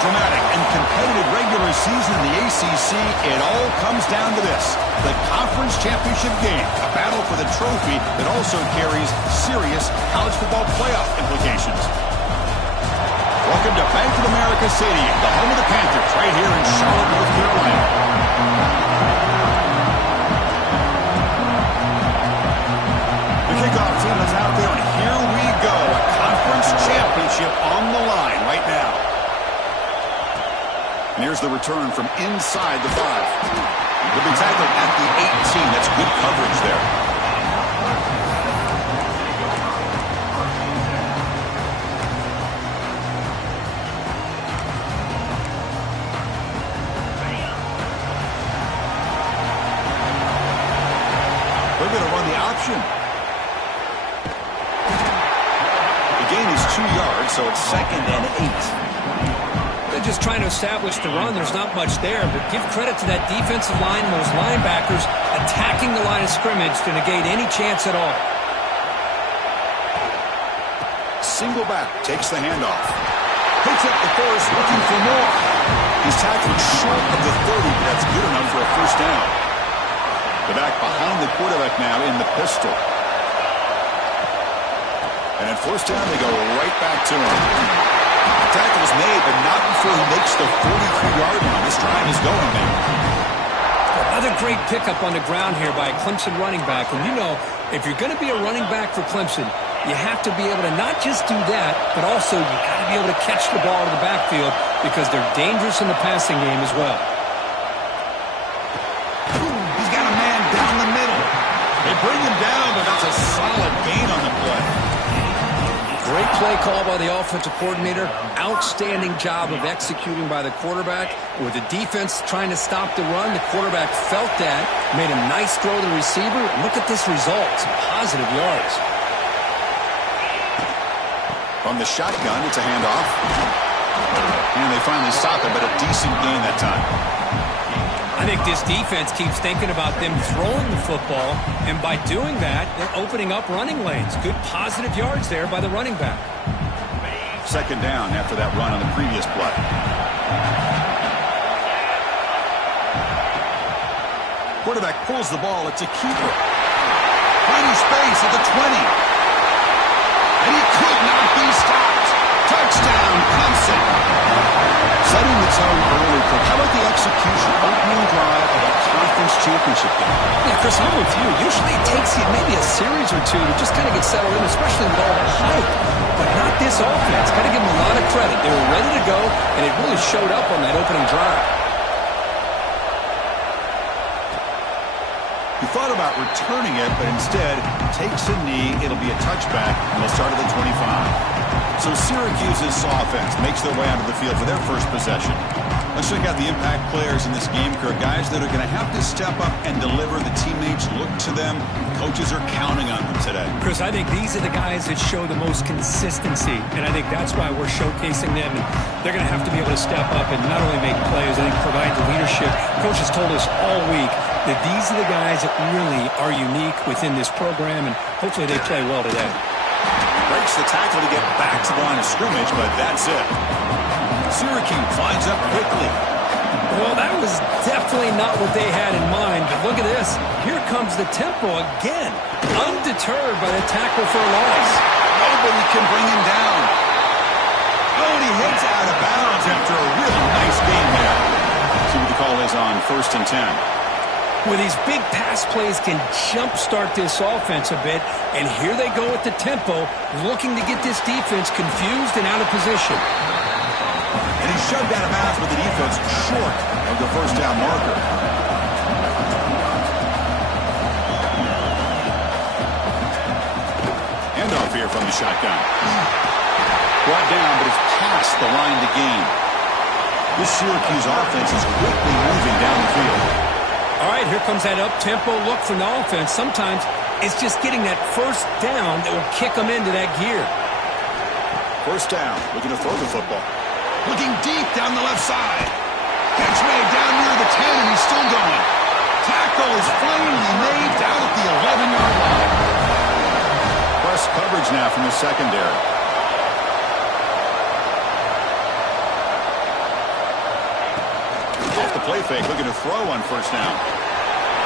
dramatic and competitive regular season in the ACC, it all comes down to this: the conference championship game, a battle for the trophy that also carries serious college football playoff implications. Welcome to Bank of America Stadium, the home of the Panthers, right here in Charlotte, North Carolina. The kickoff team is out there, and here we go. A conference championship on the line right now. And here's the return from inside the 5. He'll be tackled at the 18. That's good coverage there. They're going to run the option. The gain is 2 yards, so it's 2nd and 8. They're just trying to establish the run. There's not much there, but give credit to that defensive line and those linebackers attacking the line of scrimmage to negate any chance at all. Single back takes the handoff. Picks up the first, looking for more. He's tackled short of the 30, but that's good enough for a first down. The back behind the quarterback now in the pistol. And at first down, they go right back to him. The tackle is made, but not before he makes the 43-yard line. This drive is going now. Another great pickup on the ground here by a Clemson running back. And you know, if you're going to be a running back for Clemson, you have to be able to not just do that, but also you got to be able to catch the ball in the backfield because they're dangerous in the passing game as well. He's got a man down the middle. They bring him down, but that's a solid gain on the play. Great play call by the offensive coordinator. Outstanding job of executing by the quarterback. With the defense trying to stop the run, the quarterback felt that, made a nice throw to the receiver. Look at this result. Some positive yards. From the shotgun, it's a handoff. And they finally stop it, but a decent gain that time. I think this defense keeps thinking about them throwing the football, and by doing that, they're opening up running lanes. Good positive yards there by the running back. 2nd down after that run on the previous play. Quarterback pulls the ball. It's a keeper. Finding space at the 20. And he could not be stopped. Touchdown, Clemson. Setting the tone early, but how about the execution? Opening drive of a conference championship game. Yeah, Chris, I'm with you. Usually it takes you maybe a series or two to just kind of get settled in, especially with all the hype. But not this offense. Got to give them a lot of credit. They were ready to go, and it really showed up on that opening drive. He thought about returning it, but instead takes a knee. It'll be a touchback, and they'll start at the 25. So Syracuse's offense makes their way onto the field for their first possession. Let's check out the impact players in this game, Kirk. Guys that are going to have to step up and deliver. The teammates look to them. Coaches are counting on them today. Chris, I think these are the guys that show the most consistency, and I think that's why we're showcasing them. And they're going to have to be able to step up and not only make plays, I think provide the leadership. Coach has told us all week that these are the guys that really are unique within this program, and hopefully they play well today. Breaks the tackle to get back to the line of scrimmage, but that's it. Syracuse lines up quickly. Well, that was definitely not what they had in mind, but look at this. Here comes the tempo again, undeterred by the tackle for a loss. Nobody can bring him down. Oh, and he hits out of bounds after a really nice game there. See what the call is on 1st and 10. With these big pass plays can jumpstart this offense a bit, and here they go at the tempo, looking to get this defense confused and out of position. And he shoved out of bounds with the defense short of the first down marker. Handoff here from the shotgun. Brought down, but it's past the line to gain. This Syracuse offense is quickly moving down the field. All right, here comes that up-tempo look from the offense. Sometimes it's just getting that first down that will kick them into that gear. First down, looking to throw the football. Looking deep down the left side. Catch made down near the 10, and he's still going. Tackle is finally made down at the 11-yard line. Press coverage now from the secondary. play fake, looking to throw on first down.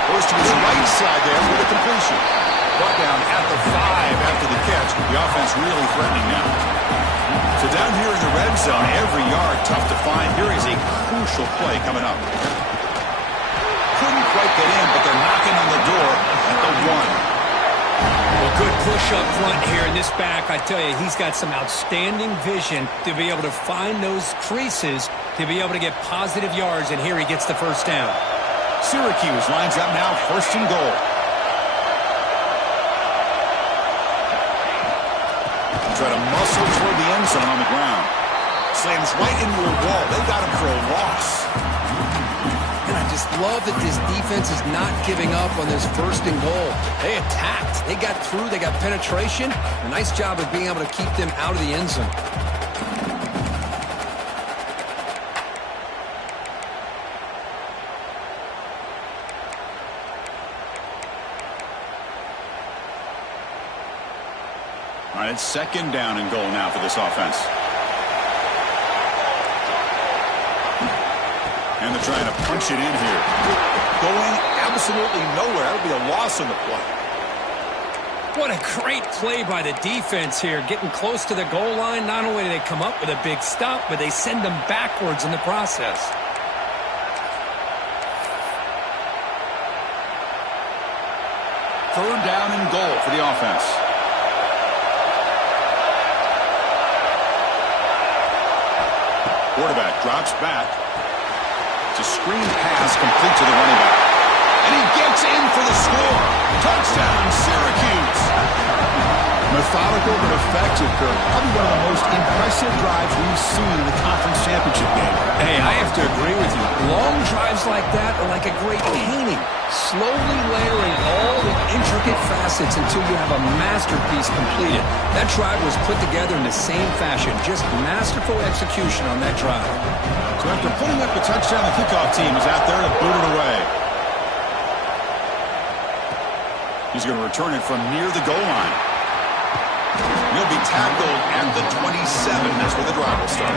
Goes to his right side there for the completion. Brought down at the 5 after the catch. The offense really threatening now. So down here in the red zone, every yard tough to find. Here is a crucial play coming up. Couldn't quite get in, but they're knocking on the door at the 1. Well, good push up front here in this back. I tell you, he's got some outstanding vision to be able to find those creases, to be able to get positive yards, and here he gets the first down. Syracuse lines up now, first and goal. Try to muscle toward the end zone on the ground. Slams right into a wall. They got him for a loss. And I just love that this defense is not giving up on this first and goal. They attacked. They got through. They got penetration. A nice job of being able to keep them out of the end zone. All right, it's second down and goal now for this offense. And they're trying to punch it in here. Going absolutely nowhere. That would be a loss on the play. What a great play by the defense here. Getting close to the goal line. Not only do they come up with a big stop, but they send them backwards in the process. Third down and goal for the offense. Quarterback drops back. It's a screen pass complete to the running back. And he gets in for the score. Touchdown, Syracuse. Methodical but effective, Kirk. Probably one of the most impressive drives we've seen in the conference championship game. Hey, I have to agree with you. Long drives like that are like a great painting. Slowly layering all the intricate facets until you have a masterpiece completed. That drive was put together in the same fashion. Just masterful execution on that drive. So after putting up the touchdown, the kickoff team is out there to boot it away. He's going to return it from near the goal line. He'll be tackled at the 27. That's where the drive will start.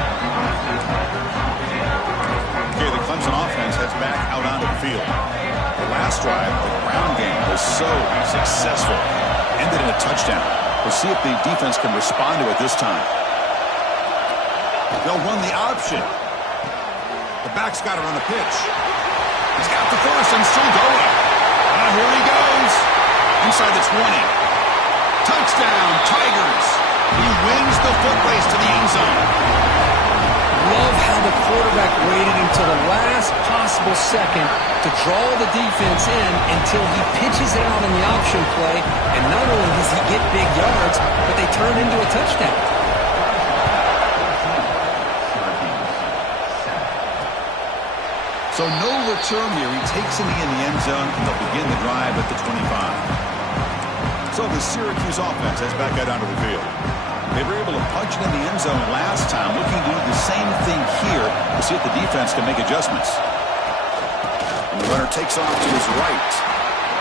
Okay, the Clemson offense heads back out onto the field. The last drive, the ground game, was so successful. Ended in a touchdown. We'll see if the defense can respond to it this time. They'll run the option. The back's got it on the pitch. He's got the first and still going. Here he goes. Inside the 20. Touchdown, Tigers. He wins the foot race to the end zone. Love how the quarterback waited until the last possible second to draw the defense in until he pitches it out in the option play. And not only does he get big yards, but they turn into a touchdown. So no return here. He takes in the end zone, and they'll begin the drive at the 25. So the Syracuse offense heads back out onto the field. They were able to punch it in the end zone last time, looking to do the same thing here to see if the defense can make adjustments. And the runner takes off to his right.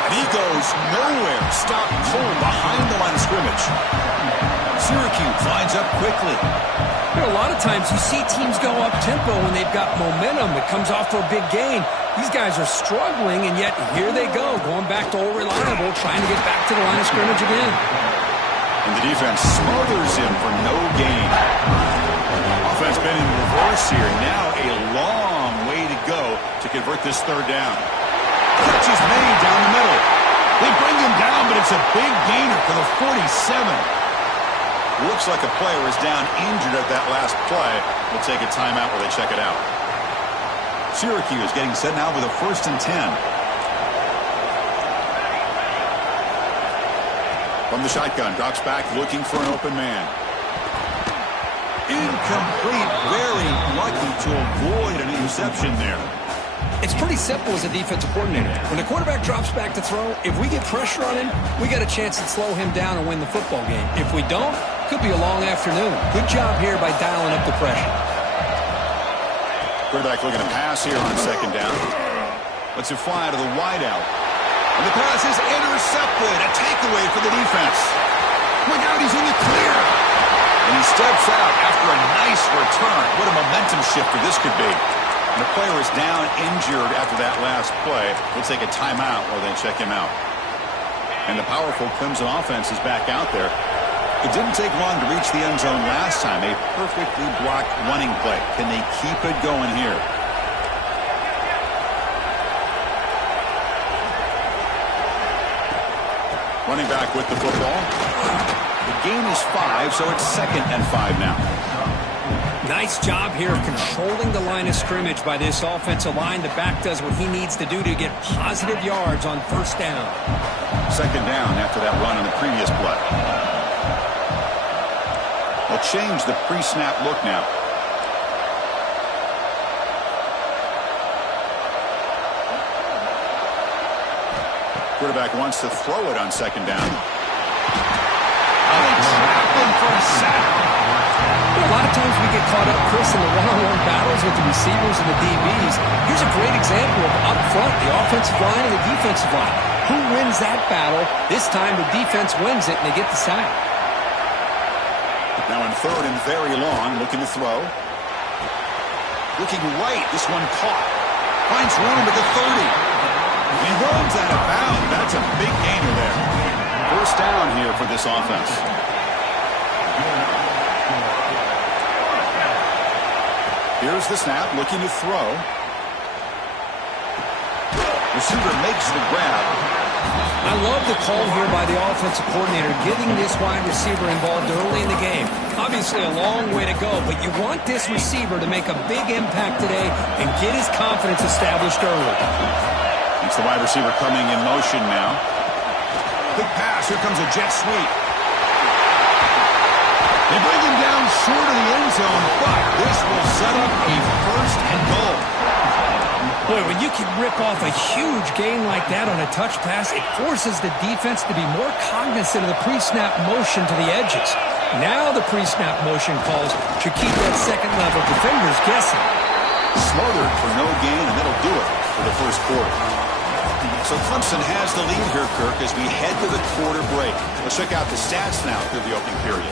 And he goes nowhere. Stopped cold behind the line of scrimmage. Syracuse lines up quickly. You know, a lot of times you see teams go up-tempo when they've got momentum. It comes off for a big gain. These guys are struggling, and yet here they go, going back to old reliable, trying to get back to the line of scrimmage again. And the defense smothers him for no gain. Offense been in reverse here. Now a long way to go to convert this third down. Catch is made down the middle. They bring him down, but it's a big gainer for the 47. Looks like a player is down injured at that last play. We'll take a timeout while they check it out. Syracuse getting set now with a 1st and 10. From the shotgun, drops back looking for an open man. Incomplete. Very lucky to avoid an interception there. It's pretty simple as a defensive coordinator. When the quarterback drops back to throw, if we get pressure on him, we got a chance to slow him down and win the football game. If we don't, could be a long afternoon. Good job here by dialing up the pressure. Quarterback looking to pass here on second down. Lets it fly to the wideout. And the pass is intercepted. A takeaway for the defense. Look out, he's in the clear. And he steps out after a nice return. What a momentum shifter this could be. The player is down injured after that last play. We'll take a timeout while they check him out. And the powerful Clemson offense is back out there. It didn't take long to reach the end zone last time. A perfectly blocked running play. Can they keep it going here? Running back with the football. The gain is 5, so it's 2nd and 5 now. Nice job here of controlling the line of scrimmage by this offensive line. The back does what he needs to do to get positive yards on first down. 2nd down after that run on the previous play. They'll change the pre-snap look now. Quarterback wants to throw it on 2nd down. They trap him for a sack. A lot of times we get caught up, Chris, in the one-on-one battles with the receivers and the DBs. Here's a great example of up front, the offensive line and the defensive line. Who wins that battle? This time the defense wins it, and they get the sack. Now in 3rd and very long, looking to throw. Looking right, this one caught. Finds room at the 30. He runs out of bounds. That's a big gainer there. First down here for this offense. Here's the snap, looking to throw. Receiver makes the grab. I love the call here by the offensive coordinator, getting this wide receiver involved early in the game. Obviously a long way to go, but you want this receiver to make a big impact today and get his confidence established early. It's the wide receiver coming in motion now. Quick pass. Here comes a jet sweep. They bring him down short of the end zone, but this will set up a 1st and goal. Boy, when you can rip off a huge gain like that on a touch pass, it forces the defense to be more cognizant of the pre-snap motion to the edges. Now the pre-snap motion calls should keep that second-level defenders guessing. Smothered for no gain, and that'll do it for the first quarter. So Clemson has the lead here, Kirk, as we head to the quarter break. Let's check out the stats now through the opening period.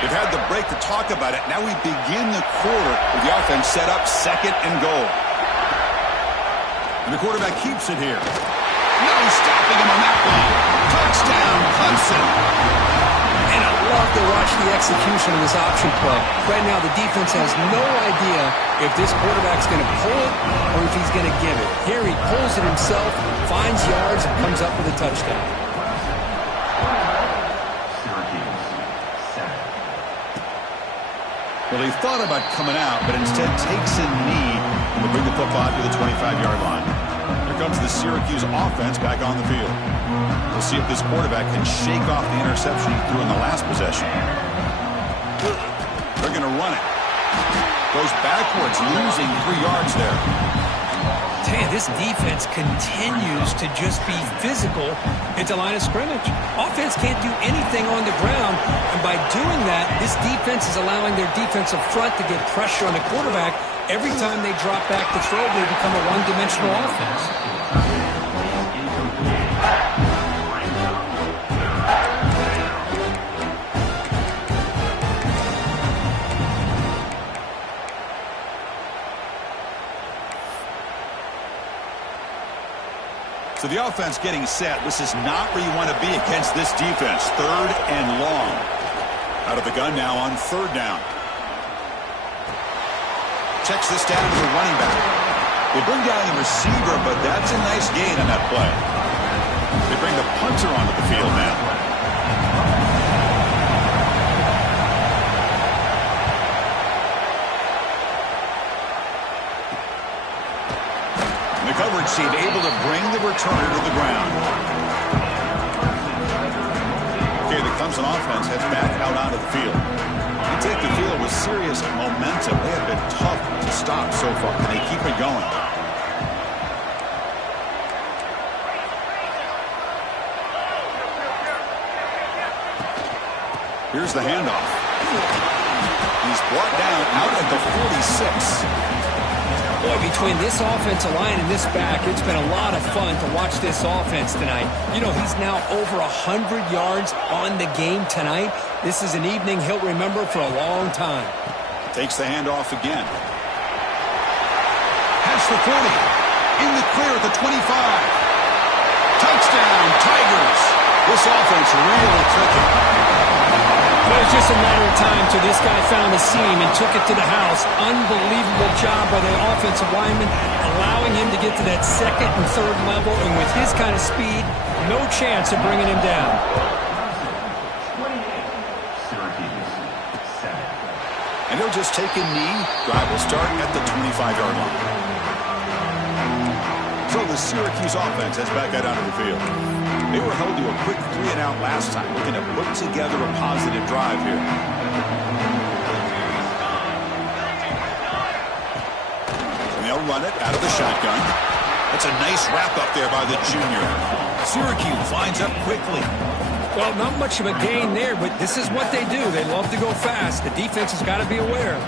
We've had the break to talk about it. Now we begin the quarter with the offense set up 2nd and goal. And the quarterback keeps it here. No stopping him on that play. Touchdown, Clemson. And I love to watch the execution of this option play. Right now, the defense has no idea if this quarterback's going to pull it or if he's going to give it. Here he pulls it himself, finds yards, and comes up with a touchdown. Well, he thought about coming out, but instead takes a knee and will bring the football to the 25-yard line. Here comes the Syracuse offense back on the field. We'll see if this quarterback can shake off the interception he threw in the last possession. They're going to run it. Goes backwards, losing 3 yards there. This defense continues to just be physical at the line of scrimmage. Offense can't do anything on the ground, and by doing that, this defense is allowing their defensive front to get pressure on the quarterback. Every time they drop back to throw, they become a one-dimensional offense. So the offense getting set. This is not where you want to be against this defense. 3rd and long. Out of the gun now on 3rd down. Checks this down to the running back. They bring down the receiver, but that's a nice gain on that play. They bring the punter onto the field now. Coverage team able to bring the returner to the ground. Okay, the Clemson offense heads back out onto the field. They take the field with serious momentum. They have been tough to stop so far, and they keep it going. Here's the handoff. He's brought down out at the 46. Boy, between this offensive line and this back, it's been a lot of fun to watch this offense tonight. You know, he's now over 100 yards on the game tonight. This is an evening he'll remember for a long time. Takes the handoff again. Has the 40. In the clear at the 25. Touchdown, Tigers. This offense really clicking. It was just a matter of time till this guy found a seam and took it to the house. Unbelievable job by the offensive lineman, allowing him to get to that second and third level, and with his kind of speed, no chance of bringing him down. And he'll just take a knee. Drive will start at the 25-yard line. So the Syracuse offense heads back out onto the field. They were held to a quick 3-and-out last time, looking to put together a positive drive here. And they'll run it out of the shotgun. That's a nice wrap up there by the junior. Syracuse lines up quickly. Well, not much of a gain there, but this is what they do. They love to go fast. The defense has got to be aware.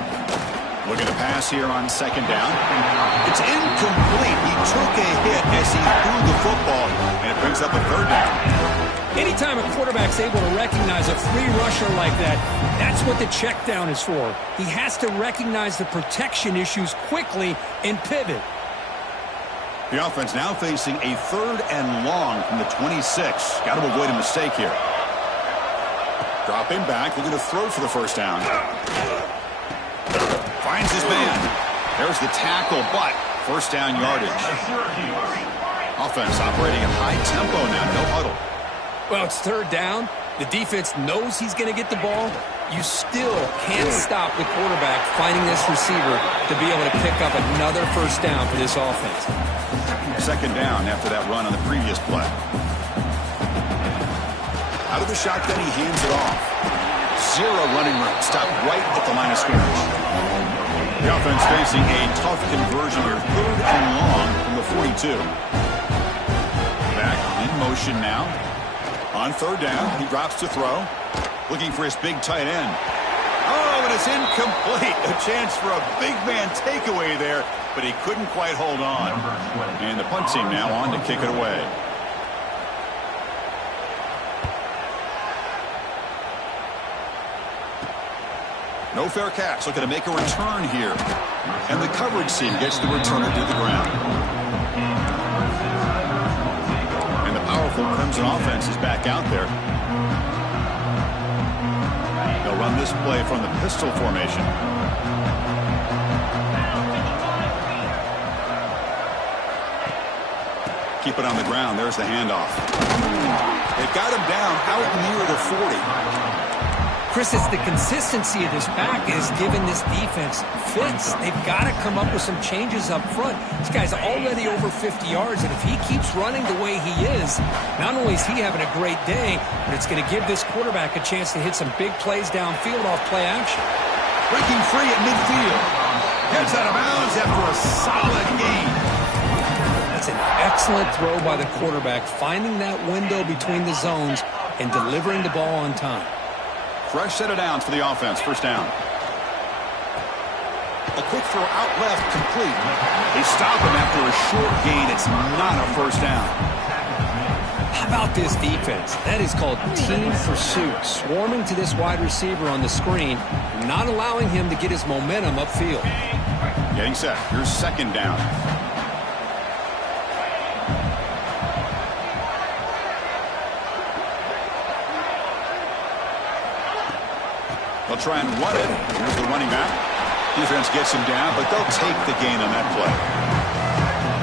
Looking to pass here on second down. It's incomplete. He took a hit as he threw the football, and it brings up a third down. Anytime a quarterback's able to recognize a free rusher like that, that's what the check down is for. He has to recognize the protection issues quickly and pivot. The offense now facing a 3rd and long from the 26. Got to avoid a mistake here. Dropping back, looking to throw for the first down. Finds his man. There's the tackle, but first down yardage. Offense operating at high tempo now, no huddle. Well, it's third down. The defense knows he's going to get the ball. You still can't stop the quarterback finding this receiver to be able to pick up another first down for this offense. Second down after that run on the previous play. Out of the shotgun, he hands it off. 0 running room. Stopped right at the line of scrimmage. The offense facing a tough conversion here. 3rd and long from the 42. Back in motion now. On 3rd down, he drops to throw. Looking for his big tight end. Oh, and it's incomplete. A chance for a big man takeaway there, but he couldn't quite hold on. And the punt team now on to kick it away. No fair catch. Looking to make a return here. And the coverage team gets the returner to the ground. And the powerful Clemson offense is back out there. They'll run this play from the pistol formation. Keep it on the ground. There's the handoff. They got him down out near the 40. Chris, it's the consistency of this back is giving this defense fits. They've got to come up with some changes up front. This guy's already over 50 yards, and if he keeps running the way he is, not only is he having a great day, but it's going to give this quarterback a chance to hit some big plays downfield off play action. Breaking free at midfield. Heads out of bounds after a solid gain. That's an excellent throw by the quarterback, finding that window between the zones and delivering the ball on time. Fresh set of downs for the offense. First down. A quick throw out left, complete. They stop him after a short gain. It's not a first down. How about this defense? That is called team pursuit. Swarming to this wide receiver on the screen, not allowing him to get his momentum upfield. Getting set. Here's second down. They'll try and run it. Here's the running back. Defense gets him down, but they'll take the gain on that play.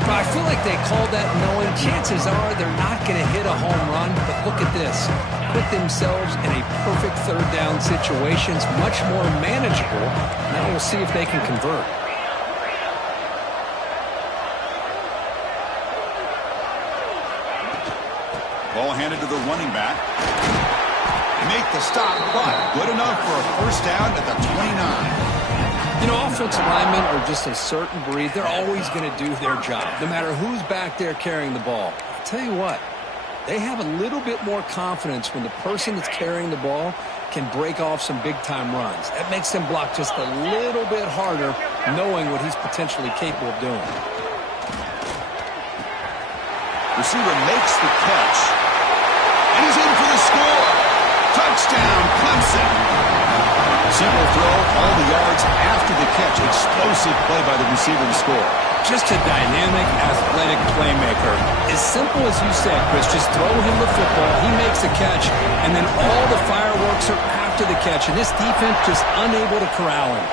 I feel like they called that knowing chances are they're not going to hit a home run, but look at this. Put themselves in a perfect third down situation. It's much more manageable. Now we'll see if they can convert. Ball handed to the running back. Make the stop, but good enough for a first down at the 29. You know, offensive linemen are just a certain breed. They're always going to do their job, no matter who's back there carrying the ball. I'll tell you what, they have a little bit more confidence when the person that's carrying the ball can break off some big-time runs. That makes them block just a little bit harder, knowing what he's potentially capable of doing. Receiver makes the catch, and he's in for the score. Touchdown, Clemson. Simple throw, all the yards after the catch. Explosive play by the receiver to score. Just a dynamic, athletic playmaker. As simple as you said, Chris, just throw him the football, he makes a catch, and then all the fireworks are after the catch, and this defense just unable to corral him.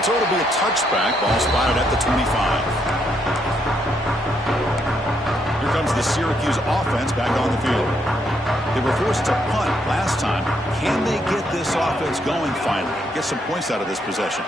So it'll be a touchback, ball spotted at the 25. Here comes the Syracuse offense back on the field. They were forced to punt last time. Can they get this offense going finally? Get some points out of this possession.